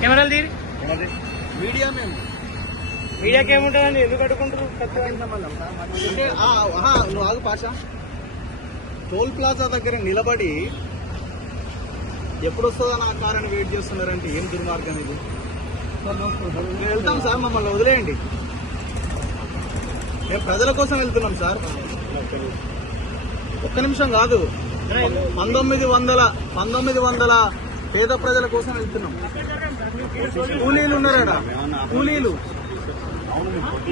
కెమెరాలు తీరి మీడియా మేము మీడియాకి ఏముంటుందండి? ఎందుకు అడుగుకుంటారు? నువ్వు ఆగు పాష. టోల్ ప్లాజా దగ్గర నిలబడి ఎప్పుడు వస్తుందో నా కారణం వెయిట్ చేస్తున్నారంటే ఏం దుర్మార్గం ఇది? మేము వెళ్తాం సార్, మమ్మల్ని వదిలేయండి. మేము ప్రజల కోసం వెళ్తున్నాం సార్. ఒక్క నిమిషం కాదు, 1900 పేద ప్రజల కోసం వెళ్తున్నాం. కూలీలు ఉన్నారా? కూలీలు,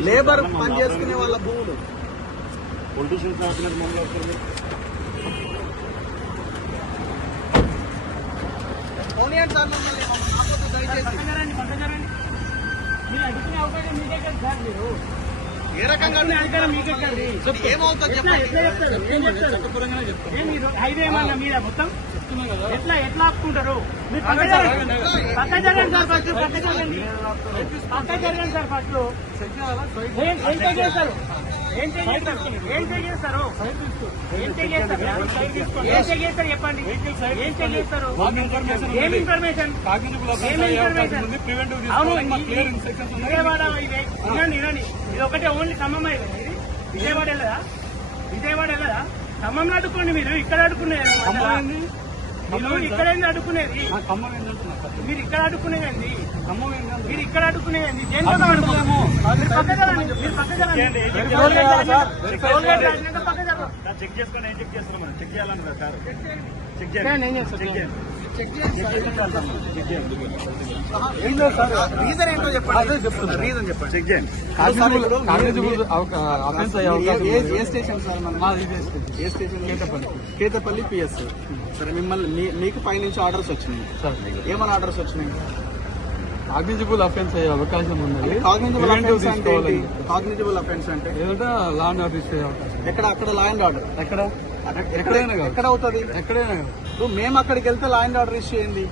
లేబర్ పని చేసుకునే వాళ్ళ భూములు. పోనీయండి సార్ మమ్మల్ని, దయచేసి. ఏ రకంగా ఏమవుతుంది హైవే ఏమన్నా మీద మొత్తం ఎట్లా ఆపుకుంటారు? మీరు పక్క జరగండి సార్, ఫస్ట్ పక్క జరగండి సార్. ఫస్ట్ ఏం చేస్తారు? చెప్పండి. ఏం చేస్తారు? ఏం ఇన్ఫర్మేషన్? విజయవాడ వినండి, ఇది ఒకటే ఓన్లీ ఖమ్మం ఇది. విజయవాడ వెళ్ళదా? ఖమ్మంలో అడుక్కోండి. మీరు ఇక్కడ అడుక్కునేది, మీరు ఇక్కడ అడుక్కునేది, మీరు ఇక్కడ అడుక్కునేదండి, మీరు ఇక్కడ అడుక్కునేదండి. దేనికోసం అడుకోలేము? చెక్ చేసుకోండి. ఏం చెక్ చేస్తున్నాం? చెక్ చేయాలన్నా సార్, చెక్ చేయండి. రీజన్ ఏంటో చెప్పండి. రీజన్ చెప్పండి. చెక్ చేయండి. ఏ స్టేషన్ సార్? ఏ స్టేషన్? కేతపల్లి PS. సరే, మిమ్మల్ని మీకు పైనుంచి ఆర్డర్స్ వచ్చినాయి సార్. ఏమైనా ఆర్డర్స్ వచ్చినాయి? కాగ్నిజిబుల్ అఫెన్స్ అయ్యే అవకాశం ఉన్నది. కాగ్నిజిబుల్ అఫెన్స్ అంటే ఏదంటే లా అండ్ ఆర్డర్ ఇచ్చే అవకాశం. ఎక్కడ? అక్కడ లా అండ్ ఆర్డర్ ఎక్కడ అవుతుంది? ఎక్కడైనా ఇప్పుడు మేము అక్కడికి వెళ్తే లా అండ్ ఆర్డర్ ఇష్యూ ఏంది?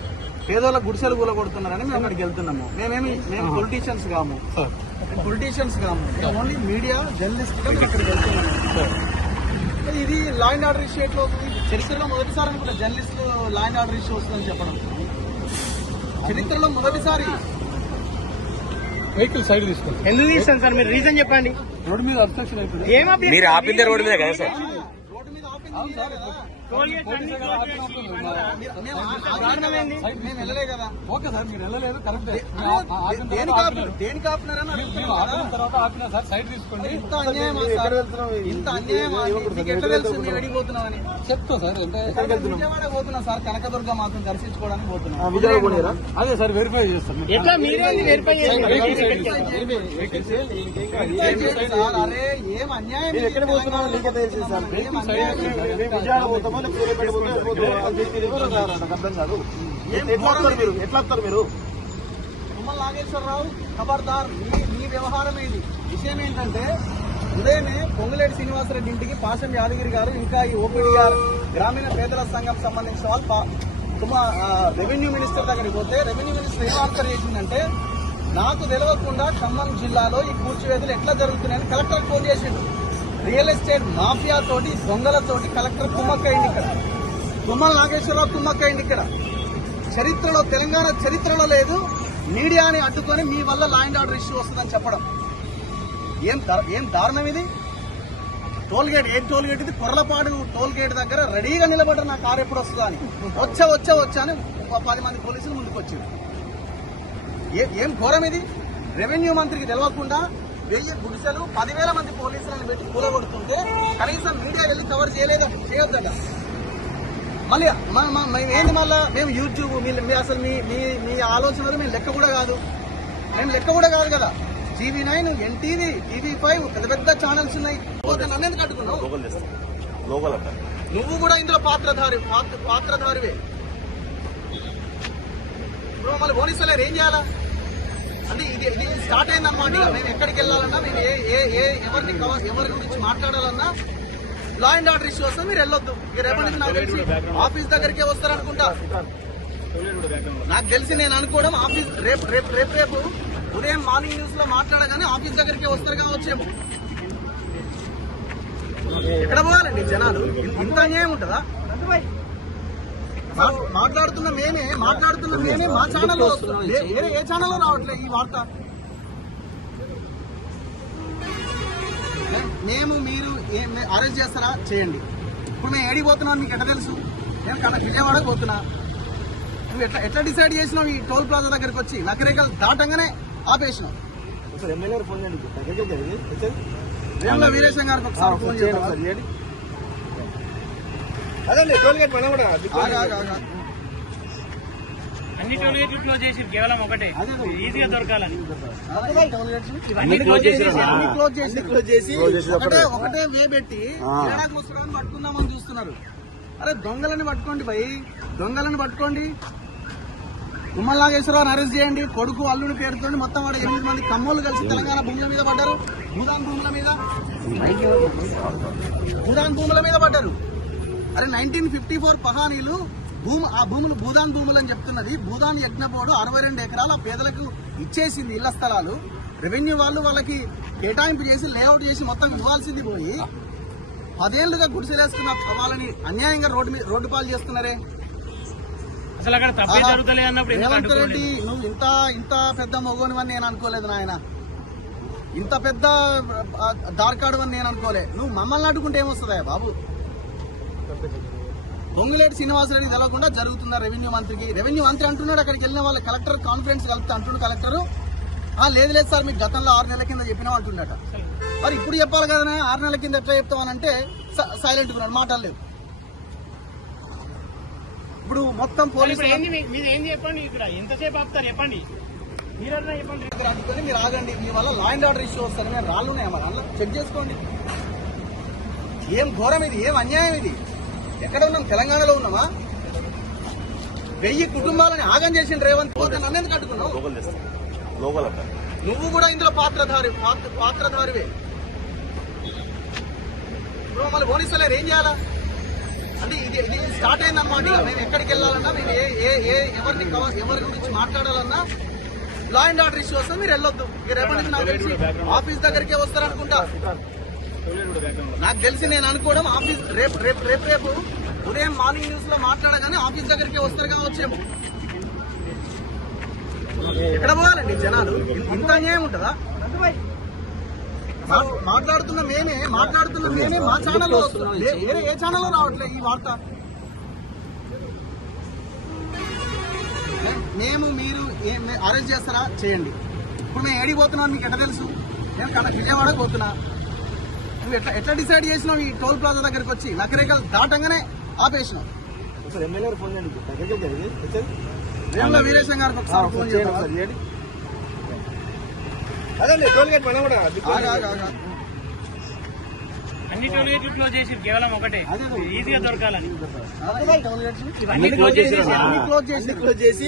పేదోళ్ళ గుడిసెలు కూల కొడుతున్నారని మేము అక్కడికి వెళ్తున్నాము. మేము పొలిటీషియన్స్ కాము, ఓన్లీ మీడియా జర్నలిస్ట్ గా అక్కడికి వెళ్తున్నాము. ఇది లా అండ్ ఆర్డర్ ఇష్యూ ఎట్లా అవుతుంది? చరిత్రలో మొదటిసారి అనుకుంటా జర్నలిస్టులు లా అండ్ ఆర్డర్ ఇష్యూ వస్తుందని చెప్పడం. చరిత్రలో మొదటిసారి. వెహికల్ సైడ్ తీసుకోండి. ఎందుకు తీస్తాను సార్? మీరు రీజన్ చెప్పండి. రోడ్డు మీద అబ్స్ట్రక్షన్ అయిపోయింది. మీరు ఆపిందే రోడ్డు మీద కదా సార్? రోడ్డు మీద ఆపింది మేము వెళ్ళలే కదా. ఓకే సార్, మీరు వెళ్ళలేదు, కరెక్ట్. దేనికి ఆపినారని తర్వాత ఆపినా సార్, సైడ్ తీసుకోండి. ఇంత అన్యాయమా? ఎట్లా తెలుసు మీరు అడిగిపోతున్నామని? చెప్తా సార్. విజయవాడ పోతున్నా సార్, కనకదుర్గ మాత్రం దర్శించుకోవడానికి పోతున్నా. అదే సార్, వెరిఫై చేస్తాం. ఎట్లా మీరే వెరిఫై చేస్తారు? అరే ఏం అన్యాయం! ఎక్కడ పోతున్నామో నీకే తెలిసి సార్. అర్థం కాదు. ఎట్లా వస్తారు మీరు? తుమ్మల నాగేశ్వరరావు ఖబర్దార్, మీ వ్యవహారం ఏంటి? విషయం ఏంటంటే, ఉదయమే పొంగులేటి శ్రీనివాసరెడ్డి ఇంటికి పాషం యాదగిరి గారు, ఇంకా ఈ OPDR గ్రామీణ పేదల సంఘం సంబంధించిన వాళ్ళు రెవెన్యూ మినిస్టర్ దగ్గరికి పోతే, రెవెన్యూ మినిస్టర్ ఏం ఆన్సర్ చేసిందంటే, నాకు తెలియకుండా ఖమ్మం జిల్లాలో ఈ కూర్చివేతలు ఎట్లా జరుగుతున్నాయని కలెక్టర్ ఫోన్ చేసిండు. రియల్ ఎస్టేట్ మాఫియా తోటి, దొంగలతోటి కలెక్టర్ కుమ్మక్కైంది. ఇక్కడ తుమ్మల నాగేశ్వరరావు కుమ్మక్కైంది. ఇక్కడ చరిత్రలో, తెలంగాణ చరిత్రలో లేదు మీడియాని అడ్డుకొని మీ వల్ల లా అండ్ ఆర్డర్ ఇష్యూ వస్తుందని చెప్పడం. ఏం దారుణం ఇది? టోల్ గేట్, ఏం టోల్ గేట్ ఇది? కొర్లపాడు టోల్ గేట్ దగ్గర రెడీగా నిలబడ్డారు, నా కారు ఎప్పుడు వస్తుందా అని. వచ్చా అని 10 మంది పోలీసులు ముందుకు వచ్చారు. ఏం ఘోరం ఇది? రెవెన్యూ మంత్రికి తెలవకుండా 1000 గుడిసెలు, 10,000 మంది పోలీసులను పెట్టి కూలగొడుతుంటే కనీసం మీడియా వెళ్ళి కవర్ చేయొద్దట. మళ్ళీ ఏంది? మళ్ళీ మేము యూట్యూబ్, అసలు మీ ఆలోచనలు మేము లెక్క కూడా కాదు కదా. TV9, NTV, TV5 పెద్ద ఛానల్స్ ఉన్నాయి. నన్ను ఎందుకు అడ్డుకున్నావు? నువ్వు కూడా ఇందులో పాత్రధారివే. ఇప్పుడు మళ్ళీ పోలీసులు ఏం చేయాలా అంటే? ఇది స్టార్ట్ అయిందన్నమాట. మేము ఎక్కడికి వెళ్ళాలన్నా, మేము ఎవరి గురించి మాట్లాడాలన్నా లా అండ్ ఆర్డర్ ఇష్యూ వస్తే మీరు వెళ్ళొద్దు. రేపటి నుంచి నాకు తెలిసి ఆఫీస్ దగ్గరికే వస్తారనుకుంటా. నాకు తెలిసి నేను అనుకోవడం ఆఫీస్ రేపు ఉదయం మార్నింగ్ న్యూస్ లో మాట్లాడగానే ఆఫీస్ దగ్గరికే వస్తారు కావచ్చేమో. ఎక్కడ పోవాలండి జనాలు? ఇంత అన్యాయం ఉంటుందా? మాట్లాడుతున్న మేమే మా ఛానల్లో వస్తుంది. వేరే ఏ ఛానల్లో రావట్లేదు ఈ వార్త. మేము మీరు అరెస్ట్ చేస్తారా చేయండి. ఇప్పుడు మేము ఏడిపోతున్నాను మీకు ఎట్లా తెలుసు? నేను కన్నా విజయవాడకు పోతున్నా. నువ్వు ఎట్లా డిసైడ్ చేసినావు? ఈ టోల్ ప్లాజా దగ్గరికి వచ్చి నకరేకలు దాటంగానే ఆపేసినావు. ఎమ్మెల్యే ఫోన్ చేయండి. వేముల వీరేశం గారికి ఒకసారి ఫోన్ చేయండి. అదే టోల్ గేట్ పైన కూడా అన్ని టోల్ గేట్లు క్లోజ్ చేసి కేవలం ఒకటే ఈజీగా దొరకాలని. అన్ని క్లోజ్ చేసి ఒకటే వే పెట్టి ఏడాది ముసలాన్ని పట్టుకుందామని చూస్తున్నారు. అరే దొంగలని పట్టుకోండి భయ్, దొంగలని పట్టుకోండి. ఉమ్మల నాగేశ్వరరావుని అరెస్ట్ చేయండి. కొడుకు అల్లుడి పేరుతో మొత్తం వాడు 8 మంది కమ్మోళ్ళు కలిసి తెలంగాణ భూముల మీద పడ్డారు. భూదాన్ భూముల మీద పడ్డారు. అరే 1954 పహానీలు ఆ భూములు భూదాన్ భూములు అని చెప్తున్నది. భూదాన్ యజ్ఞ బోర్డు 62 ఎకరాలు ఆ పేదలకు ఇచ్చేసింది ఇళ్ల స్థలాలు. రెవెన్యూ వాళ్ళు వాళ్ళకి కేటాయింపు చేసి లేఅవుట్ చేసి మొత్తం ఇవ్వాల్సింది పోయి 10 ఏళ్లుగా గుడిసెలేసుకున్న వాళ్ళని అన్యాయంగా రోడ్డు పాలు చేస్తున్నారే. అసలు అక్కడ తప్పే జరుగుతలే అన్నప్పుడు రేవంత్ రెడ్డి నువ్వు ఇంత పెద్ద మొగోనివని నేను అనుకోలేదు నాయన. ఇంత పెద్ద దార్కాడు అని నేను అనుకోలే. నువ్వు మమ్మల్ని అడ్డుకుంటే ఏమొస్తుందా బాబు? పొంగులేటి శ్రీనివాసరెడ్డి తెలవకుండా జరుగుతుందా రెవెన్యూ మంత్రికి? రెవెన్యూ మంత్రి అంటున్నాడు అక్కడికి వెళ్ళిన వాళ్ళ కలెక్టర్ కాన్ఫరెన్స్ కలుపుతా అంటున్నాడు. కలెక్టర్ లేదు సార్ మీకు గతంలో 6 నెలల కింద చెప్పినా అంటున్నట. మరి ఇప్పుడు చెప్పాలి కదా, 6 నెలల కింద ఎట్లా చెప్తామనంటే సైలెంట్ ఉన్నాడు, మాట్లాడలేదు. ఇప్పుడు మొత్తం పోలీసులు ఏం చెప్పండి, ఇక్కడ ఎంతసేపు ఆపుతారు చెప్పండి, మీరన్నా చెప్పండి. అందుకని మీరు ఆగండి, మీ వల్ల లా అండ్ ఆర్డర్ ఇష్యూ వస్తారు. మేము రాళ్ళు ఉన్నాయా మరి అందులో చెక్ చేసుకోండి. ఏం ఘోరం ఇది, ఏం అన్యాయం ఇది. ఎక్కడ ఉన్నాం? తెలంగాణలో ఉన్నామా? 1000 కుటుంబాలని ఆగం చేసిన రేవంత్ పోతే నన్ను ఎందుకు అడ్డుకున్నావు? నువ్వు కూడా ఇందులో పాత్రధారివే. ఇప్పుడు మమ్మల్ని పోలీసులు ఏం చేయాలా అంటే ఇది స్టార్ట్ అయిందన్నమాట. మేము ఎక్కడికి వెళ్ళాలన్నా, మేము ఎవరి గురించి మాట్లాడాలన్నా లా అండ్ ఆర్డర్ ఇష్యూ వస్తే మీరు వెళ్ళొద్దు. రేపటి నుంచి నాకు తెలిసి ఆఫీస్ దగ్గరికే వస్తారనుకుంటా. నాకు తెలిసి నేను అనుకోవడం ఆఫీస్ రేపు ఉదయం మార్నింగ్ న్యూస్ లో మాట్లాడగానే ఆఫీస్ దగ్గరికే వస్తారు కావచ్చేమో. ఎక్కడ పోవాలండి జనాలు? ఇంత అన్యాయం ఉంటుందా? మాట్లాడుతున్న మేమే మా ఛానల్లో వస్తుంది. వేరే ఏ ఛానల్లో రావట్లేదు ఈ వార్త. మేము మీరు అరెస్ట్ చేస్తారా చేయండి. ఇప్పుడు మేము ఏడిపోతున్నాను మీకు ఎట్లా తెలుసు? నేను కన్నా విజయవాడకు పోతున్నా. నువ్వు ఎట్లా డిసైడ్ చేసినావు? ఈ టోల్ ప్లాజా దగ్గరికి వచ్చి నకరేకలు దాటంగానే ఆపేసినావు. ఎమ్మెల్యే ఫోన్ చేయండి. వేముల వీరేశం గారికి ఒకసారి ఫోన్ చేయండి. అదే టోల్ గేట్ పైన కూడా అన్ని టోల్ గేట్లు క్లోజ్ చేసి కేవలం ఒకటే ఈజీగా దొరకాలని. అన్ని క్లోజ్ చేసి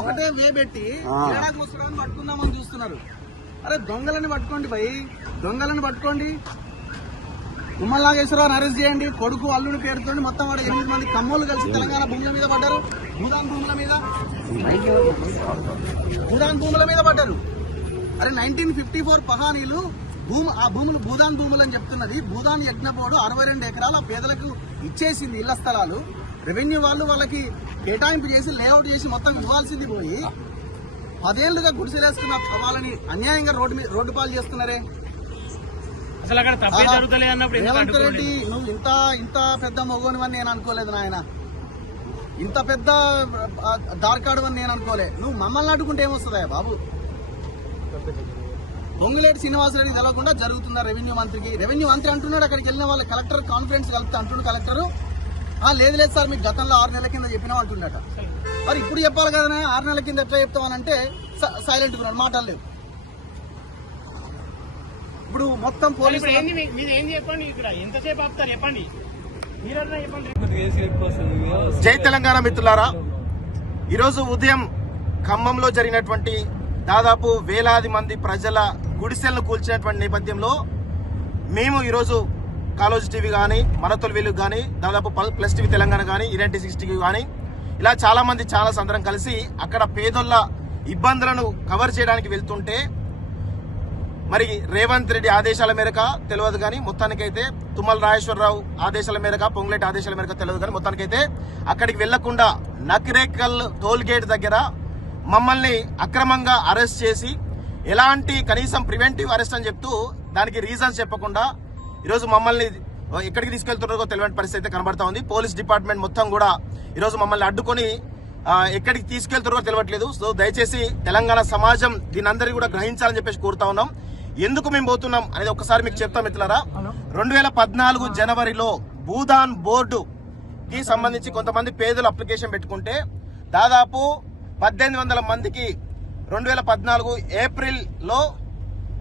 ఒకటే వే పెట్టి ఏడాది ముసలాన్ని పట్టుకుందామని చూస్తున్నారు. అరే దొంగలని పట్టుకోండి భయ్, దొంగలని పట్టుకోండి. ఉమ్మల నాగేశ్వరరావుని అరెస్ట్ చేయండి. కొడుకు అల్లుడి పేరుతో మొత్తం వాడు 8 మంది కమ్మోళ్ళు కలిసి తెలంగాణ భూముల మీద పడ్డారు. భూదాన్ భూముల మీద పడ్డారు. అరే 1954 పహానీలు ఆ భూములు భూదాన్ భూములు అని చెప్తున్నది. భూదాన్ యజ్ఞ బోర్డు 62 ఎకరాలు ఆ పేదలకు ఇచ్చేసింది ఇళ్ల స్థలాలు. రెవెన్యూ వాళ్ళు వాళ్ళకి కేటాయింపు చేసి లేఅవుట్ చేసి మొత్తం ఇవ్వాల్సింది పోయి 10 ఏళ్లుగా గుడిసెలేసుకున్న వాళ్ళని అన్యాయంగా రోడ్డు పాలు చేస్తున్నారే. అసలు అక్కడ తప్పే జరుగుతలే అన్నప్పుడు రేవంత్ రెడ్డి నువ్వు ఇంత పెద్ద మొగోనివని నేను అనుకోలేదు నాయన. ఇంత పెద్ద దార్కాడు అని నేను అనుకోలే. నువ్వు మమ్మల్ని అడ్డుకుంటే ఏమొస్తుందా బాబు? పొంగులేటి శ్రీనివాసరెడ్డి తెలవకుండా జరుగుతుందా రెవెన్యూ మంత్రికి? రెవెన్యూ మంత్రి అంటున్నాడు అక్కడికి వెళ్ళిన వాళ్ళ కలెక్టర్ కాన్ఫరెన్స్ కలుపుతా అంటున్నాడు. కలెక్టర్ లేదు సార్ మీకు గతంలో 6 నెలల కింద చెప్పినా అంటున్నట. మరి ఇప్పుడు చెప్పాలి కదా, 6 నెలల కింద ఎట్లా చెప్తామనంటే సైలెంట్ ఉన్నాడు, మాట్లాడలేదు. ఇప్పుడు మొత్తం పోలీసులు ఏం చెప్పండి, ఇక్కడ ఎంతసేపు ఆపుతారు చెప్పండి, మీరన్నా చెప్పండి. జై తెలంగాణ మిత్రులారా, ఈరోజు ఉదయం ఖమ్మంలో జరిగినటువంటి దాదాపు వేలాది మంది ప్రజల గుడిసెలను కూల్చినటువంటి నేపథ్యంలో మేము ఈరోజు కాలోజీ టీవీ కానీ, మనతోలు వెలుగు కానీ, దాదాపు ప్లస్ టీవీ తెలంగాణ కానీ, ఈరెంటి 60 కానీ ఇలా చాలా మంది ఛానల్స్ అందరం కలిసి అక్కడ పేదోళ్ళ ఇబ్బందులను కవర్ చేయడానికి వెళ్తుంటే మరి రేవంత్ రెడ్డి ఆదేశాల మేరకు తెలియదు కానీ మొత్తానికైతే తుమ్మల నాగేశ్వరరావు ఆదేశాల మేరకు పొంగులేటి ఆదేశాల మేరకు తెలియదు కానీ మొత్తానికైతే అక్కడికి వెళ్లకుండా నకిరేకల్ టోల్ గేట్ దగ్గర మమ్మల్ని అక్రమంగా అరెస్ట్ చేసి ఎలాంటి కనీసం ప్రివెంటివ్ అరెస్ట్ అని చెప్తూ దానికి రీజన్స్ చెప్పకుండా ఈరోజు మమ్మల్ని ఎక్కడికి తీసుకెళ్తున్నారో తెలియని పరిస్థితి అయితే కనబడతా ఉంది. పోలీస్ డిపార్ట్మెంట్ మొత్తం కూడా ఈరోజు మమ్మల్ని అడ్డుకొని ఎక్కడికి తీసుకెళ్తున్నారో తెలియట్లేదు. సో దయచేసి తెలంగాణ సమాజం దీనందరికీ కూడా గ్రహించాలని చెప్పేసి కోరుతా ఉన్నాం. ఎందుకు మేము పోతున్నాం అనేది ఒకసారి మీకు చెప్తాం మిత్రులారా. 2014 జనవరిలో భూదాన్ బోర్డుకి సంబంధించి కొంతమంది పేదలు అప్లికేషన్ పెట్టుకుంటే దాదాపు 1800 మందికి 2014 ఏప్రిల్లో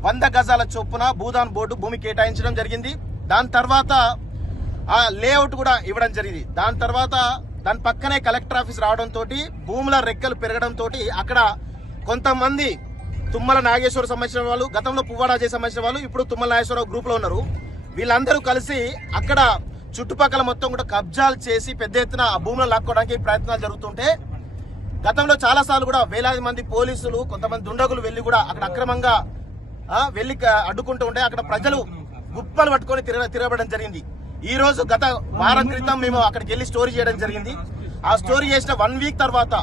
100 గజాల చొప్పున భూదాన్ బోర్డు భూమి కేటాయించడం జరిగింది. దాని తర్వాత ఆ లేఅవుట్ కూడా ఇవ్వడం జరిగింది. దాని తర్వాత దాని పక్కనే కలెక్టర్ ఆఫీస్ రావడంతో భూముల రెక్కలు పెరగడంతో అక్కడ కొంతమంది తుమ్మల నాగేశ్వర సంబంధించిన వాళ్ళు, గతంలో పువ్వారాజే సంబంధించిన వాళ్ళు, ఇప్పుడు తుమ్మల నాగేశ్వరరావు గ్రూప్ లో ఉన్నారు. వీళ్ళందరూ కలిసి అక్కడ చుట్టుపక్కల మొత్తం కూడా కబ్జాలు చేసి పెద్ద ఎత్తున ఆ భూములను లాక్కోవడానికి ప్రయత్నాలు జరుగుతుంటే గతంలో చాలా సార్లు కూడా వేలాది మంది పోలీసులు, కొంతమంది దుండగులు వెళ్లి కూడా అక్కడ అక్రమంగా వెళ్లి అడ్డుకుంటూ ఉంటే అక్కడ ప్రజలు గుప్పలు పట్టుకొని తిరగబడడం జరిగింది. ఈ రోజు గత వారం క్రితం మేము అక్కడికి వెళ్లి స్టోరీ చేయడం జరిగింది. ఆ స్టోరీ చేసిన 1 వీక్ తర్వాత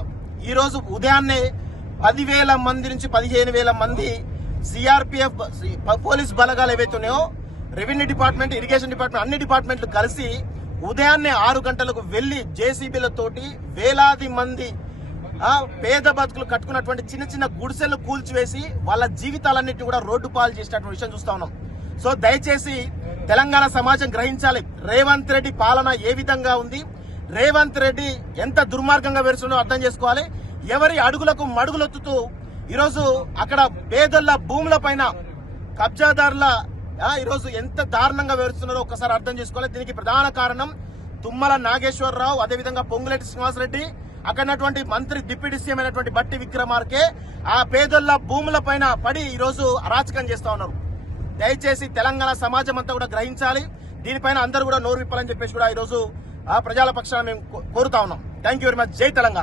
ఈ రోజు ఉదయాన్నే 10,000 మంది నుంచి 15,000 మంది సిఆర్పిఎఫ్ పోలీస్ బలగాలు ఏవైతున్నాయో రెవెన్యూ డిపార్ట్మెంట్, ఇరిగేషన్ డిపార్ట్మెంట్, అన్ని డిపార్ట్మెంట్లు కలిసి ఉదయాన్నే 6 గంటలకు వెళ్లి జేసీబీలతోటి వేలాది మంది పేద బతుకులు కట్టుకున్నటువంటి చిన్న చిన్న గుడిసెలు కూల్చివేసి వాళ్ళ జీవితాలన్నింటినీ కూడా రోడ్డు పాలు చేసినటువంటి విషయం చూస్తా ఉన్నాం. సో దయచేసి తెలంగాణ సమాజం గ్రహించాలి, రేవంత్ రెడ్డి పాలన ఏ విధంగా ఉంది, రేవంత్ రెడ్డి ఎంత దుర్మార్గంగా వేరుస్తుందో అర్థం చేసుకోవాలి. ఎవరి అడుగులకు మడుగులొత్తుతూ ఈరోజు అక్కడ పేదల భూముల పైన కబ్జాదారుల ఈరోజు ఎంత దారుణంగా వేరుస్తున్నారో ఒక్కసారి అర్థం చేసుకోవాలి. దీనికి ప్రధాన కారణం తుమ్మల నాగేశ్వరరావు, అదేవిధంగా పొంగులేటి శ్రీనివాసరెడ్డి, అక్కడటువంటి మంత్రి డిప్యూటీ సీఎం అయినటువంటి బట్టి విక్రమార్కే ఆ పేదల భూముల పైన పడి ఈరోజు అరాచకం చేస్తా ఉన్నారు. దయచేసి తెలంగాణ సమాజం అంతా కూడా గ్రహించాలి. దీనిపైన అందరూ కూడా నోరు విప్పాలని చెప్పేసి కూడా ఈరోజు ప్రజల పక్షాన మేము కోరుతా ఉన్నాం. Thank you very much. జై తెలంగాణ.